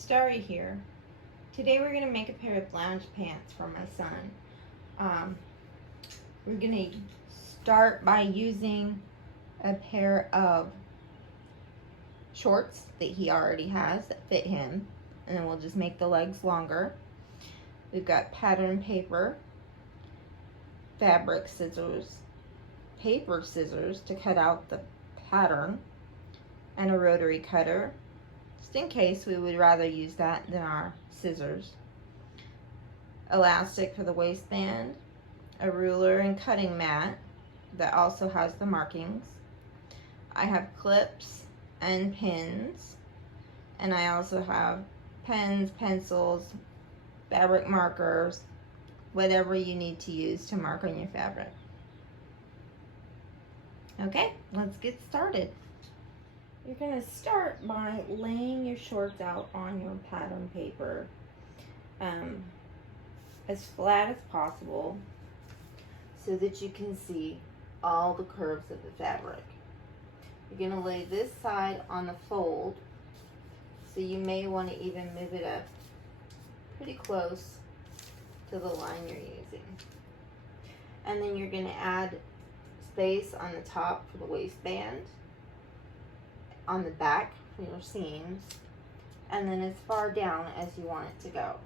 Starry here. Today we're going to make a pair of lounge pants for my son. We're going to start by using a pair of shorts that he already has that fit him, and then we'll just make the legs longer. We've got pattern paper, fabric scissors, paper scissors to cut out the pattern, and a rotary cutter, just in case we would rather use that than our scissors. Elastic for the waistband, a ruler and cutting mat that also has the markings. I have clips and pins, and I also have pens, pencils, fabric markers, whatever you need to use to mark on your fabric. Okay, let's get started. You're going to start by laying your shorts out on your pattern paper as flat as possible so that you can see all the curves of the fabric. You're going to lay this side on the fold, so you may want to even move it up pretty close to the line you're using. And then you're going to add space on the top for the waistband, on the back for your seams, and then as far down as you want it to go.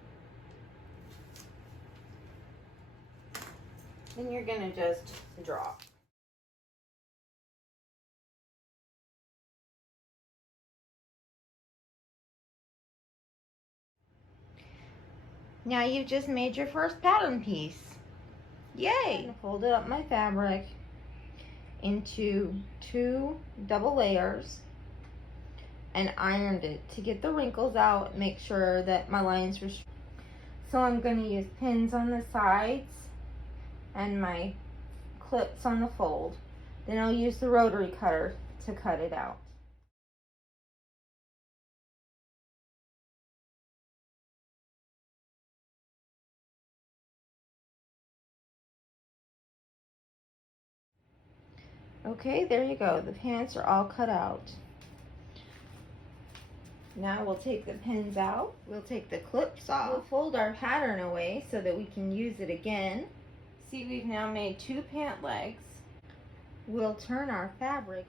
Then you're going to just draw. Now you've just made your first pattern piece. Yay! I folded up my fabric into 2 double layers and ironed it to get the wrinkles out, make sure that my lines were straight. So I'm going to use pins on the sides and my clips on the fold. Then I'll use the rotary cutter to cut it out. Okay, there you go. The pants are all cut out. Now we'll take the pins out. We'll take the clips off. We'll fold our pattern away so that we can use it again. See, we've now made 2 pant legs. We'll turn our fabric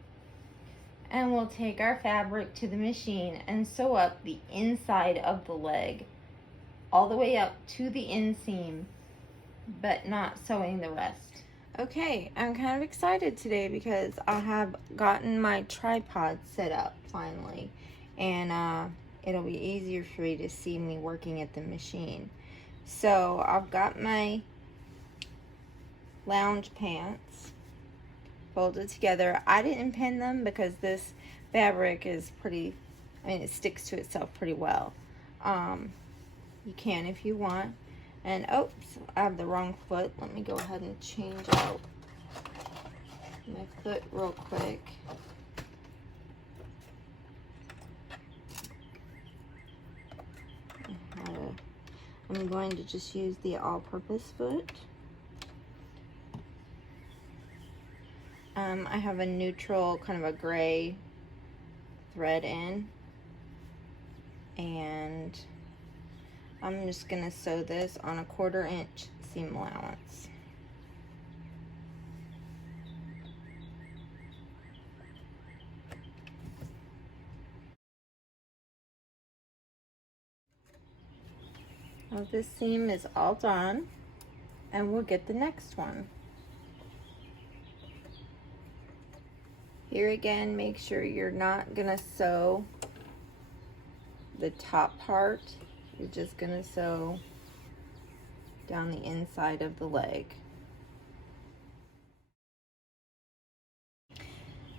and we'll take our fabric to the machine and sew up the inside of the leg all the way up to the inseam, but not sewing the rest. Okay, I'm kind of excited today because I have gotten my tripod set up finally, and it'll be easier for you to see me working at the machine. So I've got my lounge pants folded together. I didn't pin them because this fabric is pretty, it sticks to itself pretty well. You can if you want. And oops, I have the wrong foot. Let me go ahead and change out my foot real quick. I'm going to just use the all-purpose foot. I have a neutral, kind of a gray thread in, and I'm just going to sew this on a 1/4 inch seam allowance. Well, this seam is all done, and we'll get the next one. Here again, make sure you're not going to sew the top part. You're just going to sew down the inside of the leg.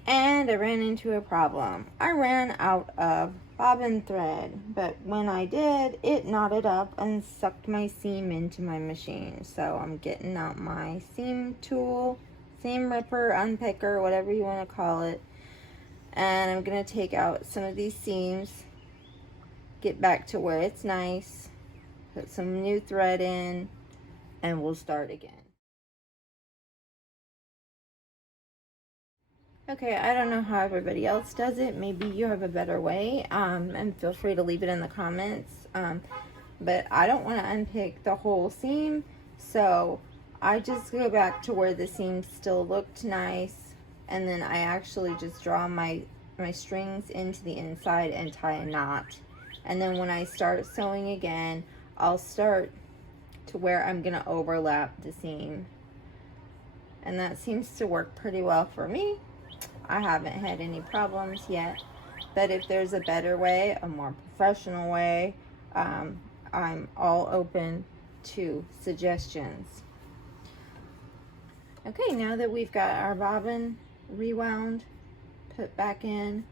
And I ran into a problem. I ran out of bobbin thread, but when I did, it knotted up and sucked my seam into my machine. So I'm getting out my seam tool, seam ripper, unpicker, whatever you want to call it, and I'm going to take out some of these seams, get back to where it's nice, put some new thread in, and we'll start again. Okay, I don't know how everybody else does it. Maybe you have a better way, and feel free to leave it in the comments. But I don't want to unpick the whole seam, so I just go back to where the seam still looked nice, and then I actually just draw my strings into the inside and tie a knot. And then when I start sewing again, I'll start to where I'm gonna overlap the seam. And that seems to work pretty well for me. I haven't had any problems yet, but if there's a better way, a more professional way, I'm all open to suggestions. Okay, now that we've got our bobbin rewound, put back in,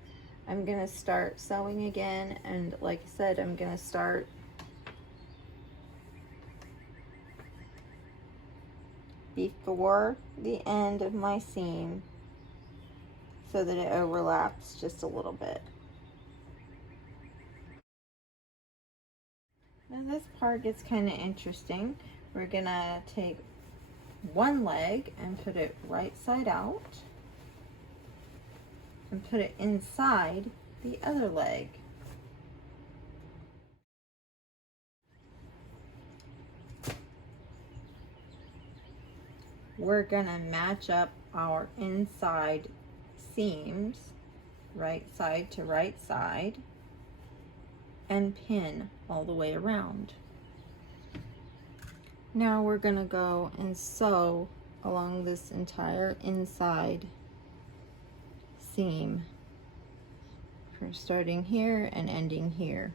I'm gonna start sewing again, and like I said, I'm gonna start before the end of my seam so that it overlaps just a little bit. Now this part gets kind of interesting. We're gonna take one leg and put it right side out and put it inside the other leg. We're gonna match up our inside seams, right side to right side, and pin all the way around. Now we're gonna go and sew along this entire inside seam from starting here and ending here.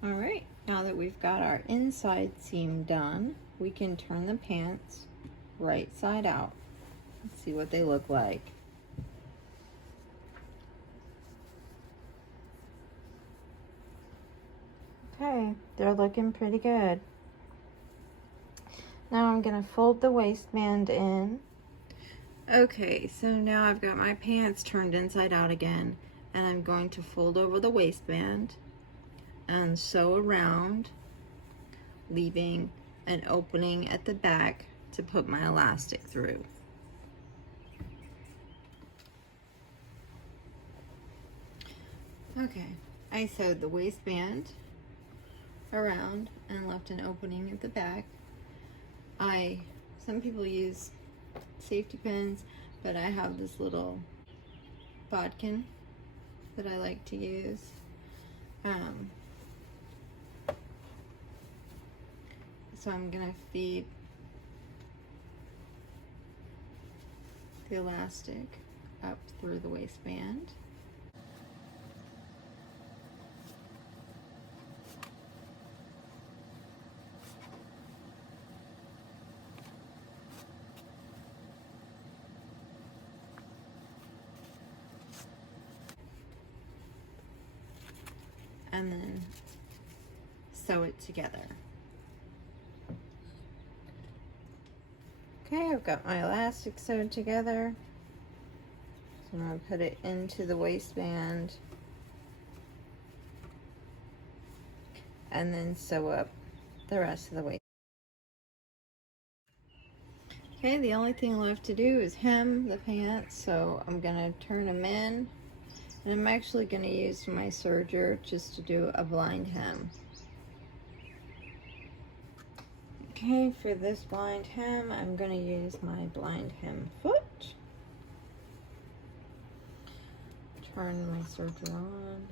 All right, now that we've got our inside seam done, we can turn the pants right side out. Let's see what they look like. Okay, they're looking pretty good. Now I'm gonna fold the waistband in. Okay, so now I've got my pants turned inside out again, and I'm going to fold over the waistband and sew around, leaving an opening at the back to put my elastic through. Okay, I sewed the waistband around and left an opening at the back. Some people use safety pins, but I have this little bodkin that I like to use. So I'm gonna feed the elastic up through the waistband. And then sew it together. Okay, I've got my elastic sewed together. So I'm going to put it into the waistband and then sew up the rest of the waist. Okay, the only thing left to do is hem the pants, so I'm going to turn them in. And I'm actually going to use my serger just to do a blind hem. Okay, for this blind hem, I'm going to use my blind hem foot. Turn my serger on.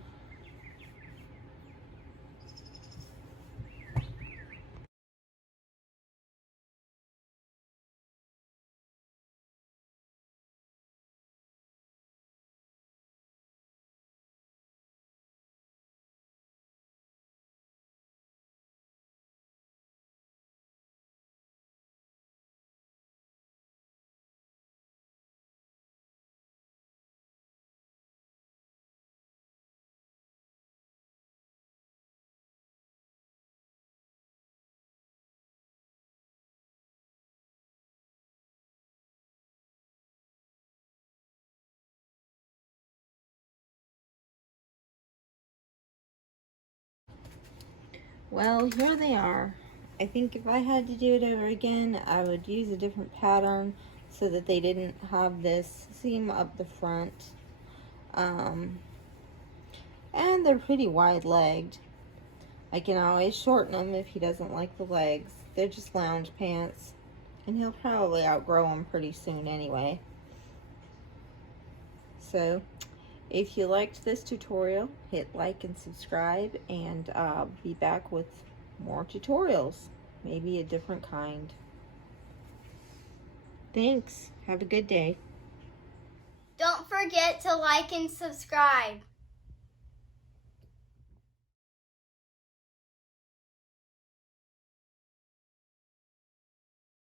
Well, here they are. I think if I had to do it over again, I would use a different pattern so that they didn't have this seam up the front. And they're pretty wide-legged. I can always shorten them if he doesn't like the legs. They're just lounge pants, and he'll probably outgrow them pretty soon anyway. So, if you liked this tutorial, hit like and subscribe, and I'll be back with more tutorials, maybe a different kind. Thanks. Have a good day. Don't forget to like and subscribe.